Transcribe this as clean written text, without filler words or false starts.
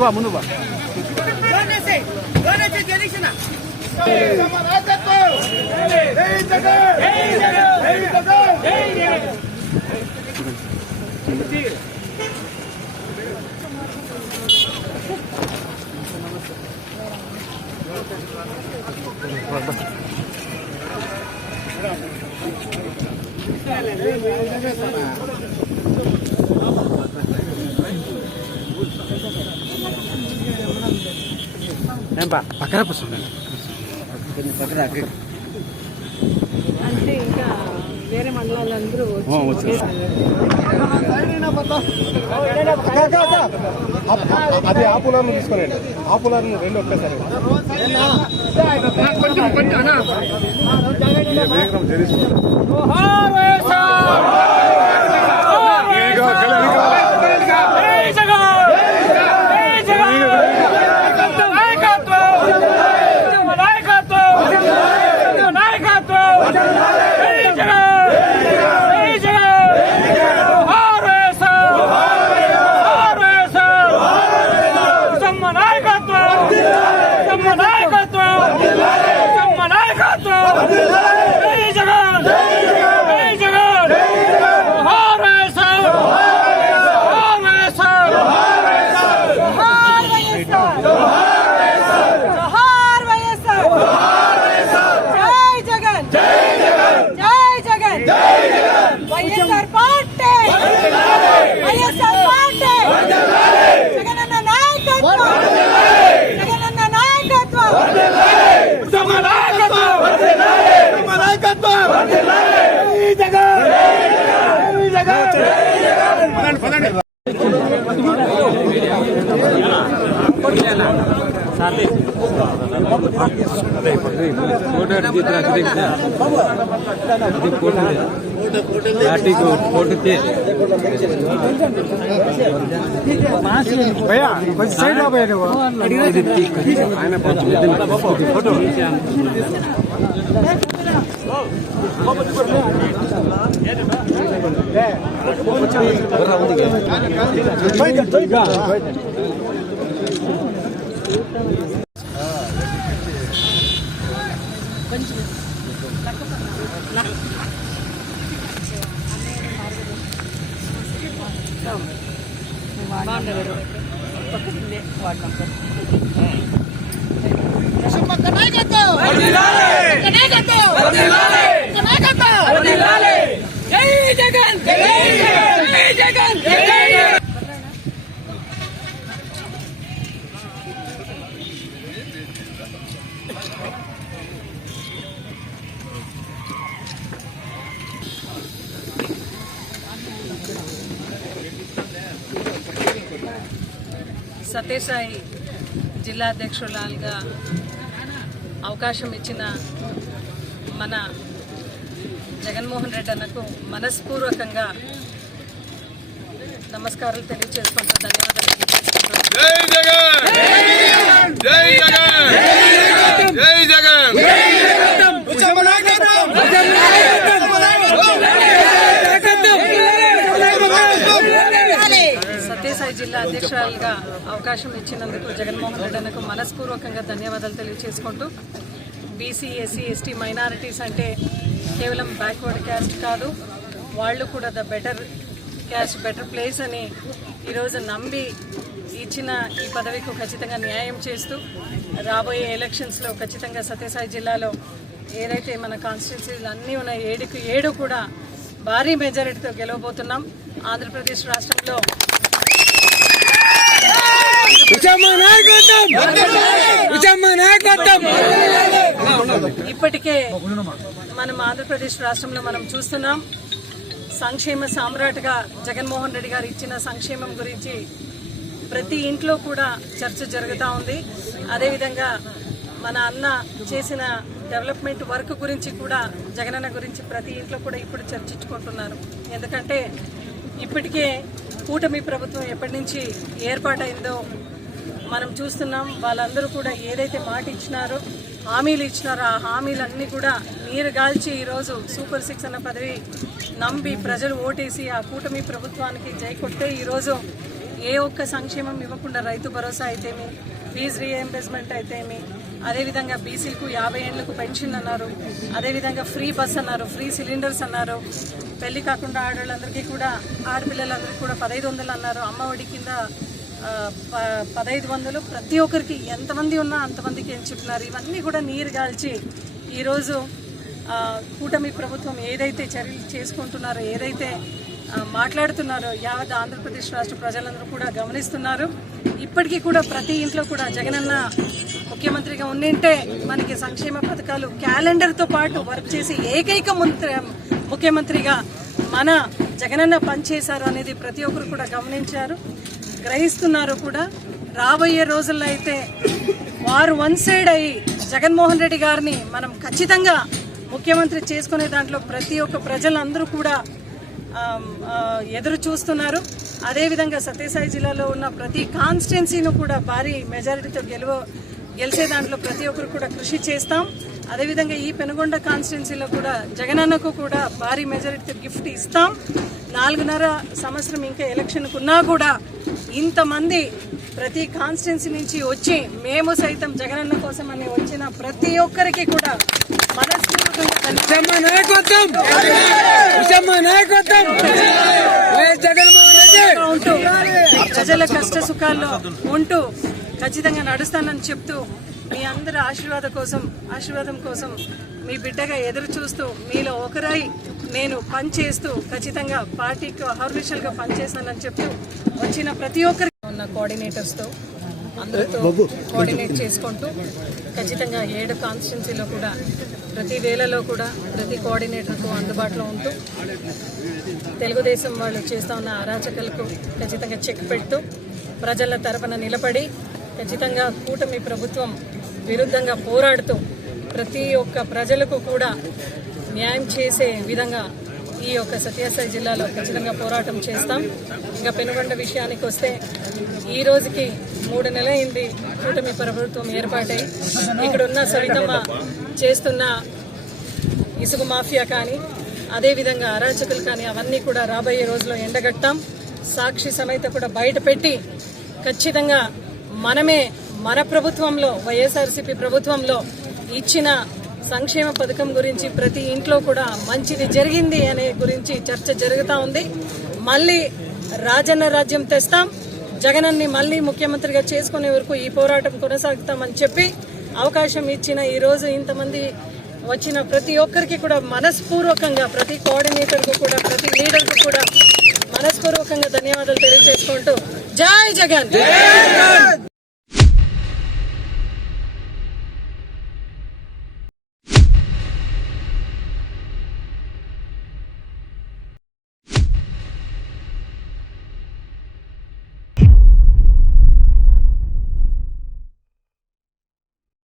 శివ ముందు బా పక్కన అంటే ఇంకా వేరే మండలాలందరూ అదే ఆపులను తీసుకోనండి ఆపులను రెండు ఒక్కసారి సత్యసాయి జిల్లా అధ్యక్షురాలుగా అవకాశం ఇచ్చిన మన జగన్మోహన్ రెడ్డి అన్నకు మనస్పూర్వకంగా నమస్కారాలు తెలియజేసుకుంటూ ధన్యవాదాలు సత్యసాయి జిల్లా అధ్యక్షురాలుగా అవకాశం ఇచ్చినందుకు జగన్మోహన్ రెడ్డి అన్నకు మనస్పూర్వకంగా ధన్యవాదాలు తెలియజేసుకుంటూ బీసీ ఎస్సీ ఎస్టీ మైనారిటీస్ అంటే కేవలం బ్యాక్వర్డ్ క్యాస్ట్ కాదు, వాళ్ళు కూడా the better caste better place అని ఈరోజు నమ్మి ఇచ్చిన ఈ పదవికి ఖచ్చితంగా న్యాయం చేస్తూ రాబోయే ఎలక్షన్స్లో ఖచ్చితంగా సత్యసాయి జిల్లాలో ఏదైతే మన కాన్స్టిట్యున్సీలు అన్నీ ఉన్నాయి 7కు 7 కూడా భారీ మెజారిటీతో గెలవబోతున్నాం. ఆంధ్రప్రదేశ్ రాష్ట్రంలో ఇప్పటికే మనం ఆంధ్రప్రదేశ్ రాష్ట్రంలో మనం చూస్తున్నాం. సంక్షేమ సామ్రాట్గా జగన్మోహన్ రెడ్డి గారు ఇచ్చిన సంక్షేమం గురించి ప్రతి ఇంట్లో కూడా చర్చ జరుగుతూ ఉంది. అదేవిధంగా మన అన్న చేసిన డెవలప్మెంట్ వర్క్ గురించి కూడా జగనన్న గురించి ప్రతి ఇంట్లో కూడా ఇప్పుడు చర్చించుకుంటున్నారు. ఎందుకంటే ఇప్పటికే కూటమి ప్రభుత్వం ఎప్పటి నుంచి ఏర్పాటైందో మనం చూస్తున్నాం. వాళ్ళందరూ కూడా ఏదైతే మాట ఇచ్చినారో హామీలు ఇచ్చినారో ఆ హామీలన్నీ కూడా నీరు గాల్చి ఈరోజు సూపర్ 6 అన్న పదవి నమ్మి ప్రజలు ఓటేసి ఆ కూటమి ప్రభుత్వానికి జై కొట్టే ఈరోజు ఏ ఒక్క సంక్షేమం ఇవ్వకుండా రైతు భరోసా అయితేమి, ఫీజు రీఎంబర్స్మెంట్ అయితేమి, అదేవిధంగా బీసీలకు 50 ఏళ్లకు పెన్షన్ అన్నారు, అదేవిధంగా ఫ్రీ బస్ అన్నారు, ఫ్రీ సిలిండర్స్ అన్నారు, పెళ్లి కాకుండా ఆడవాళ్ళందరికీ కూడా ఆడపిల్లలందరికీ కూడా 1500 అన్నారు, అమ్మఒడి కింద 1500, ప్రతి ఒక్కరికి ఎంతమంది ఉన్నా అంతమందికి ఏం చెప్పినారు. ఇవన్నీ కూడా నీరు గాల్చి ఈరోజు కూటమి ప్రభుత్వం ఏదైతే చర్యలు చేసుకుంటున్నారో, ఏదైతే మాట్లాడుతున్నారో యావత్ ఆంధ్రప్రదేశ్ రాష్ట్ర ప్రజలందరూ కూడా గమనిస్తున్నారు. ఇప్పటికీ కూడా ప్రతి ఇంట్లో కూడా జగనన్న ముఖ్యమంత్రిగా ఉండింటే మనకి సంక్షేమ పథకాలు క్యాలెండర్తో పాటు వర్క్ చేసి ఏకైక ముఖ్యమంత్రిగా మన జగనన్న పనిచేశారు అనేది ప్రతి ఒక్కరు కూడా గమనించారు, గ్రహిస్తున్నారు కూడా. రాబోయే రోజుల్లో అయితే వారు వన్ సైడ్ అయ్యి జగన్మోహన్ రెడ్డి గారిని మనం ఖచ్చితంగా ముఖ్యమంత్రి చేసుకునే దాంట్లో ప్రతి ఒక్క ప్రజలందరూ కూడా ఎదురు చూస్తున్నారు. అదేవిధంగా సత్యసాయి జిల్లాలో ఉన్న ప్రతి కాన్స్టిట్యున్సీను కూడా భారీ మెజారిటీతో గెలిచే దాంట్లో ప్రతి ఒక్కరు కూడా కృషి చేస్తాం. అదేవిధంగా ఈ పెనుగొండ కాన్స్టిట్యున్సీలో కూడా జగనన్నకు కూడా భారీ మెజారిటీతో గిఫ్ట్ ఇస్తాం. 4.5 సంవత్సరం ఇంకా ఎలక్షన్కు ఉన్నా కూడా ఇంతమంది ప్రతి కాన్స్టిట్యున్సీ నుంచి వచ్చి మేము సైతం జగనన్న కోసం అని వచ్చిన ప్రతి ఒక్కరికి కూడా ఉంటూ ప్రజల కష్ట సుఖాల్లో ఉంటూ ఖచ్చితంగా నడుస్తానని చెప్తూ మీ అందరి ఆశీర్వాదం కోసం మీ బిడ్డగా ఎదురు చూస్తూ మీలో ఒకరై నేను పనిచేస్తూ ఖచ్చితంగా పార్టీకి అహర్నిశలుగా పనిచేస్తానని చెప్తూ వచ్చిన ప్రతి ఒక్కరికి ఉన్న కోఆర్డినేటర్స్తో అందరితో కోఆర్డినేట్ చేసుకుంటూ ఖచ్చితంగా 7 కాన్స్టిట్యున్సీలో కూడా ప్రతి వేళలో కూడా ప్రతి కోఆర్డినేటర్కు అందుబాటులో ఉంటూ తెలుగుదేశం వాళ్ళు చేస్తూ ఉన్న అరాచకలకు ఖచ్చితంగా చెక్ పెడుతూ ప్రజల తరపున నిలబడి ఖచ్చితంగా కూటమి ప్రభుత్వం విరుద్ధంగా పోరాడుతూ ప్రతి ఒక్క ప్రజలకు కూడా న్యాయం చేసే విధంగా ఈ యొక్క సత్యసాయి జిల్లాలో ఖచ్చితంగా పోరాటం చేస్తాం. ఇంకా పెనుగొండ విషయానికి వస్తే ఈ రోజుకి 3 నెలలైంది కూటమి ప్రభుత్వం ఏర్పాటై. ఇక్కడున్న సవితమ్మ చేస్తున్న ఇసుక మాఫియా కానీ అదేవిధంగా అరాచకులు కానీ అవన్నీ కూడా రాబోయే రోజుల్లో ఎండగట్టాం. సాక్షి సమేత కూడా బయట పెట్టి ఖచ్చితంగా మనమే మన ప్రభుత్వంలో వైఎస్ఆర్సీపీ ప్రభుత్వంలో ఇచ్చిన సంక్షేమ పథకం గురించి ప్రతి ఇంట్లో కూడా మంచిది జరిగింది అనే గురించి చర్చ జరుగుతూ ఉంది. మళ్ళీ రాజన్న రాజ్యం తెస్తాం, జగనన్ని మళ్ళీ ముఖ్యమంత్రిగా చేసుకునే వరకు ఈ పోరాటం కొనసాగుతామని చెప్పి అవకాశం ఇచ్చిన ఈ రోజు ఇంతమంది వచ్చిన ప్రతి ఒక్కరికి కూడా మనస్పూర్వకంగా ప్రతి కోఆర్డినేటర్కు కూడా ప్రతి లీడర్కు కూడా మనస్పూర్వకంగా ధన్యవాదాలు తెలియజేసుకుంటూ జై జగన్.